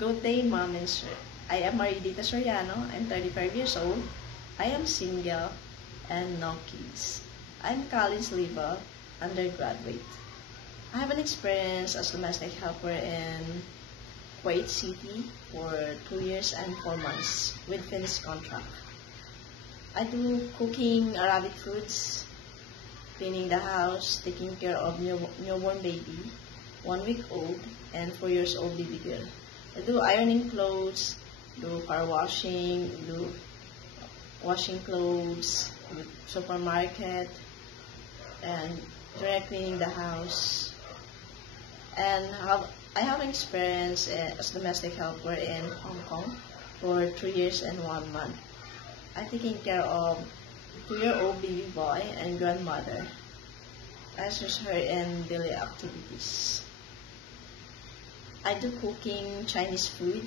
Good day, Mom and Sir. I am Maridita Soriano. I'm 35 years old. I am single and no kids. I'm college level, undergraduate. I have an experience as domestic helper in Kuwait City for 2 years and 4 months with finished contract. I do cooking Arabic foods, cleaning the house, taking care of newborn baby, 1 week old, and 4 years old baby girl. I do ironing clothes, do car washing, do washing clothes, do supermarket, and dry cleaning the house. And I have experience as domestic helper in Hong Kong for 3 years and 1 month. I'm taking care of 2-year-old baby boy and grandmother. I assist her in daily activities. I do cooking Chinese food.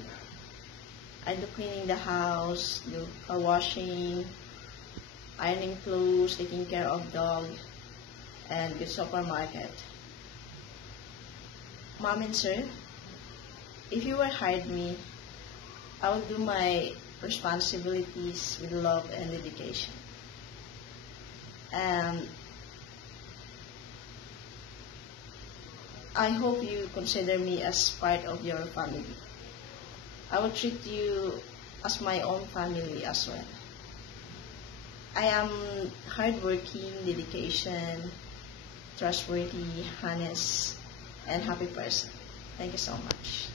I do cleaning the house, do car washing, ironing clothes, taking care of dog, and the supermarket. Mom and Sir, if you were hired me, I will do my responsibilities with love and dedication. And I hope you consider me as part of your family. I will treat you as my own family as well. I am hardworking, dedication, trustworthy, honest, and happy person. Thank you so much.